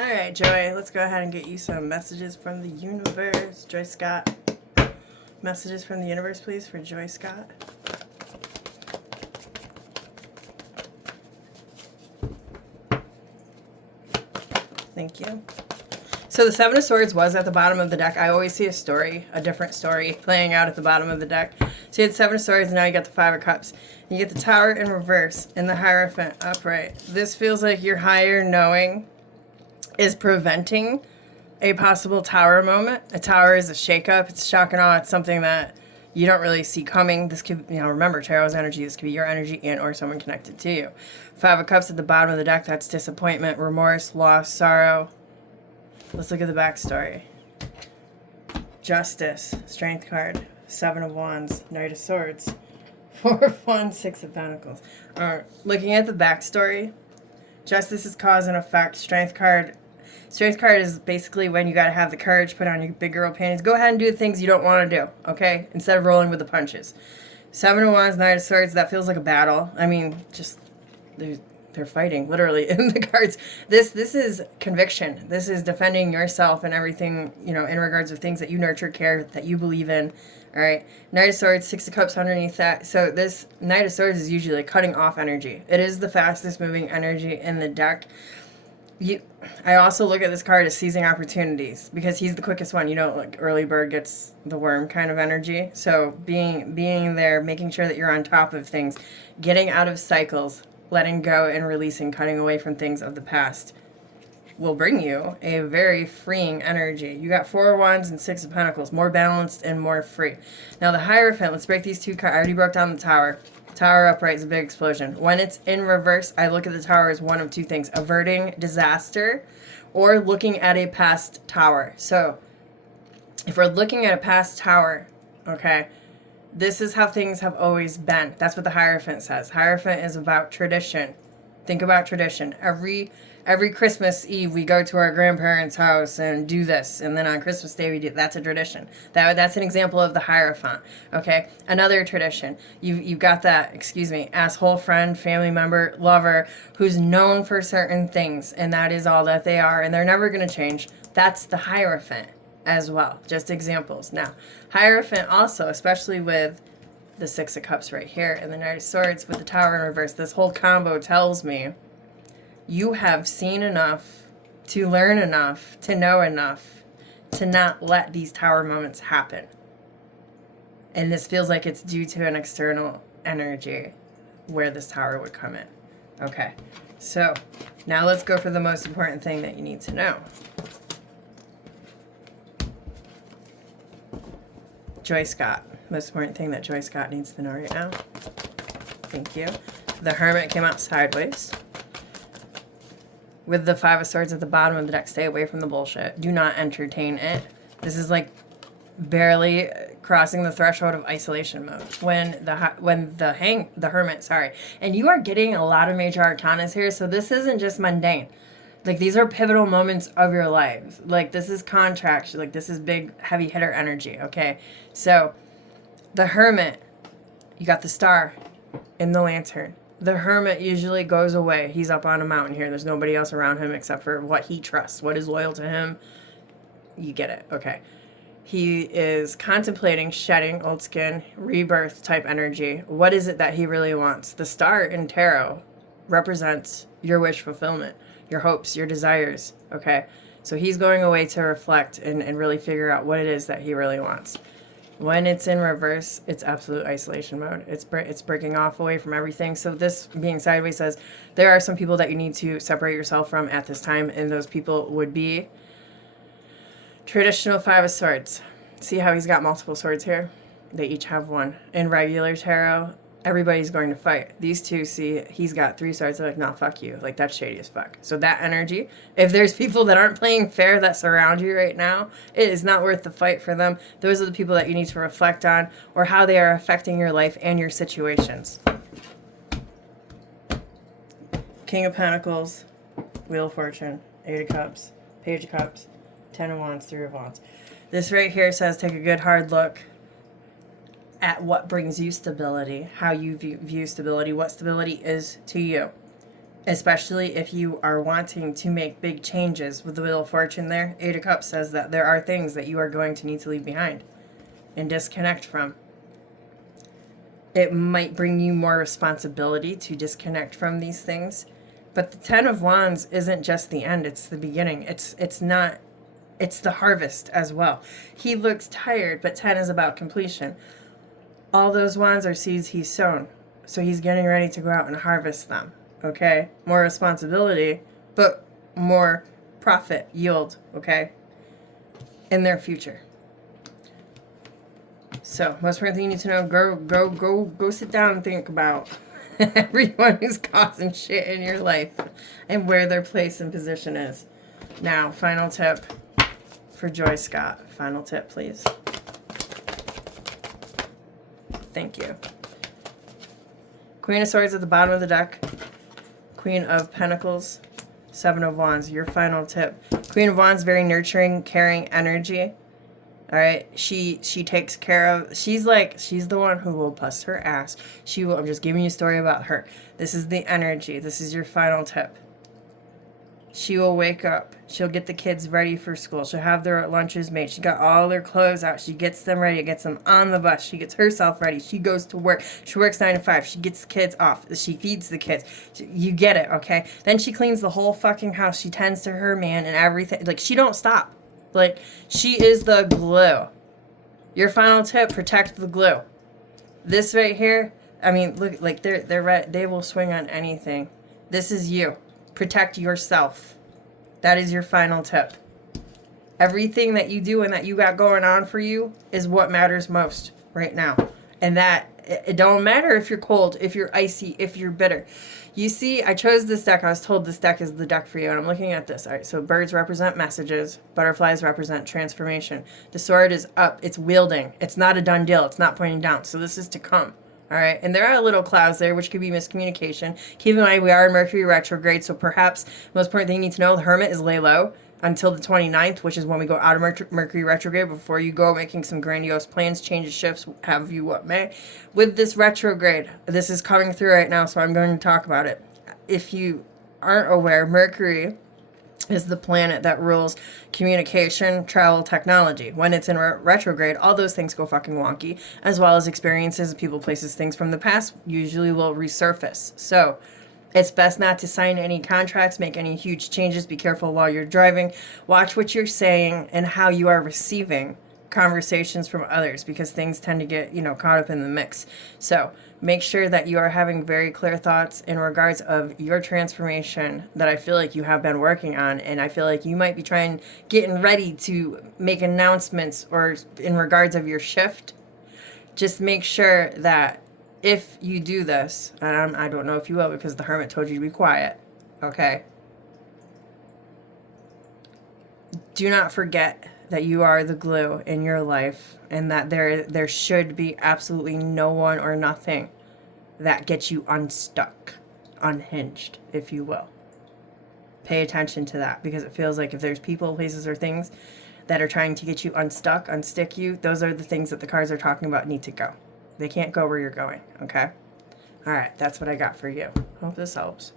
All right, Joy, let's go ahead and get you some messages from the universe. Joy Scott. Messages from the universe, please, for Joy Scott. Thank you. So the Seven of Swords was at the bottom of the deck. I always see a story, a different story, playing out at the bottom of the deck. So you had the Seven of Swords, and now you got the Five of Cups. You get the Tower in reverse and the Hierophant upright. This feels like your higher knowing is preventing a possible Tower moment. A Tower is a shakeup. It's shock and awe. It's something that you don't really see coming. This could, remember, Tarot's energy. This could be your energy and or someone connected to you. Five of Cups at the bottom of the deck. That's disappointment, remorse, loss, sorrow. Let's look at the backstory. Justice, Strength card, Seven of Wands, Knight of Swords, Four of Wands, Six of Pentacles. Looking at the backstory, Justice is cause and effect. Strength card is basically when you gotta have the courage, put on your big girl panties. Go ahead and do the things you don't want to do, okay? Instead of rolling with the punches. Seven of Wands, Knight of Swords, that feels like a battle. I mean, just they're fighting literally in the cards. This is conviction. This is defending yourself and everything, in regards of things that you nurture, care, that you believe in. All right, Knight of Swords, Six of Cups underneath that. So this Knight of Swords is usually cutting off energy. It is the fastest moving energy in the deck. I also look at this card as seizing opportunities because he's the quickest one. Like early bird gets the worm kind of energy. So being there, making sure that you're on top of things, getting out of cycles, letting go and releasing, cutting away from things of the past will bring you a very freeing energy. You got Four of Wands and Six of Pentacles, more balanced and more free. Now the Hierophant, let's break these two cards. I already broke down the Tower. Tower upright is a big explosion. When it's in reverse, I look at the Tower as one of two things: averting disaster or looking at a past tower. So if we're looking at a past tower, okay, this is how things have always been. That's what the Hierophant says. Hierophant is about tradition. Think about tradition. Every Christmas Eve we go to our grandparents' house and do this, and then on Christmas Day we do. That's a tradition. That's an example of the Hierophant. Okay, another tradition. You've got that, asshole friend, family member, lover who's known for certain things, and that is all that they are, and they're never going to change. That's the Hierophant as well. Just examples. Now, Hierophant also, especially with the Six of Cups right here and the Knight of Swords with the Tower in reverse, this whole combo tells me you have seen enough to learn enough to know enough to not let these Tower moments happen. And this feels like it's due to an external energy where this Tower would come in. Okay, so now let's go for the most important thing that you need to know. Joy Scott. Most important thing that Joy Scott needs to know right now. Thank you. The Hermit came out sideways. With the Five of Swords at the bottom of the deck, stay away from the bullshit. Do not entertain it. This is like barely crossing the threshold of isolation mode. When the Hermit, and you are getting a lot of major arcanas here, so this isn't just mundane. Like, these are pivotal moments of your life. Like, this is contract. Like, this is big, heavy hitter energy, okay? So, the Hermit, you got the Star in the Lantern. The Hermit usually goes away. He's up on a mountain here. There's nobody else around him except for what he trusts, what is loyal to him. You get it, okay. He is contemplating shedding old skin, rebirth type energy. What is it that he really wants? The Star in Tarot represents your wish fulfillment, your hopes, your desires, okay? So he's going away to reflect and really figure out what it is that he really wants. When it's in reverse, it's absolute isolation mode. It's breaking off away from everything. So this being sideways says there are some people that you need to separate yourself from at this time, and those people would be traditional Five of Swords. See how he's got multiple swords here? They each have one. In regular tarot, everybody's going to fight. These two, see, he's got three swords. They're like, nah, fuck you. Like, that's shady as fuck. So that energy, if there's people that aren't playing fair that surround you right now, it is not worth the fight for them. Those are the people that you need to reflect on, or how they are affecting your life and your situations. King of Pentacles, Wheel of Fortune, Eight of Cups, Page of Cups, Ten of Wands, Three of Wands. This right here says take a good hard look at what brings you stability, how you view stability, what stability is to you. especially if you are wanting to make big changes. With the Wheel of Fortune there, Eight of Cups says that there are things that you are going to need to leave behind and disconnect from. It might bring you more responsibility to disconnect from these things. But the Ten of Wands isn't just the end, it's the beginning. It's the harvest as well. He looks tired, but 10 is about completion. All those wands are seeds he's sown. So he's getting ready to go out and harvest them. Okay? More responsibility, but more profit, yield, okay? In their future. So, most important thing you need to know, go sit down and think about everyone who's causing shit in your life and where their place and position is. Now, final tip for Joy Scott. Final tip, please. Thank you. Queen of Swords at the bottom of the deck. Queen of Pentacles. Seven of Wands. Your final tip. Queen of Wands, very nurturing, caring energy. All right, she takes care of, she's the one who will bust her ass. I'm just giving you a story about her. This is the energy. This is your final tip. She will wake up. She'll get the kids ready for school. She'll have their lunches made. She got all their clothes out. She gets them ready. Gets them on the bus. She gets herself ready. She goes to work. She works 9 to 5. She gets the kids off. She feeds the kids. You get it, okay? Then she cleans the whole fucking house. She tends to her man and everything. Like, she don't stop. Like, she is the glue. Your final tip, protect the glue. This right here, I mean, look, like, they will swing on anything. This is you. Protect yourself. That is your final tip. Everything that you do and that you got going on for you is what matters most right now. And that, it don't matter if you're cold, if you're icy, if you're bitter. You see, I chose this deck. I was told this deck is the deck for you. And I'm looking at this. All right, so birds represent messages. Butterflies represent transformation. The sword is up. It's wielding. It's not a done deal. It's not pointing down. So this is to come. All right, and there are little clouds there, which could be miscommunication. Keep in mind, we are in Mercury retrograde, so perhaps the most important thing you need to know, the Hermit is lay low until the 29th, which is when we go out of Mercury retrograde, before you go making some grandiose plans, changes, shifts, have you what may. With this retrograde, this is coming through right now, so I'm going to talk about it. If you aren't aware, Mercury is the planet that rules communication, travel, technology. When it's in retrograde, all those things go fucking wonky, as well as experiences, people, places, things from the past usually will resurface. So it's best not to sign any contracts, make any huge changes. Be careful while you're driving. Watch what you're saying and how you are receiving conversations from others, because things tend to get, caught up in the mix. So make sure that you are having very clear thoughts in regards of your transformation that I feel like you have been working on. And I feel like you might be getting ready to make announcements or in regards of your shift. Just make sure that if you do this, and I don't know if you will because the Hermit told you to be quiet, okay? Do not forget that you are the glue in your life, and that there should be absolutely no one or nothing that gets you unstuck, unhinged, if you will. Pay attention to that, because it feels like if there's people, places, or things that are trying to get you unstuck, unstick you, those are the things that the cards are talking about need to go. They can't go where you're going, okay? All right, that's what I got for you. Hope this helps.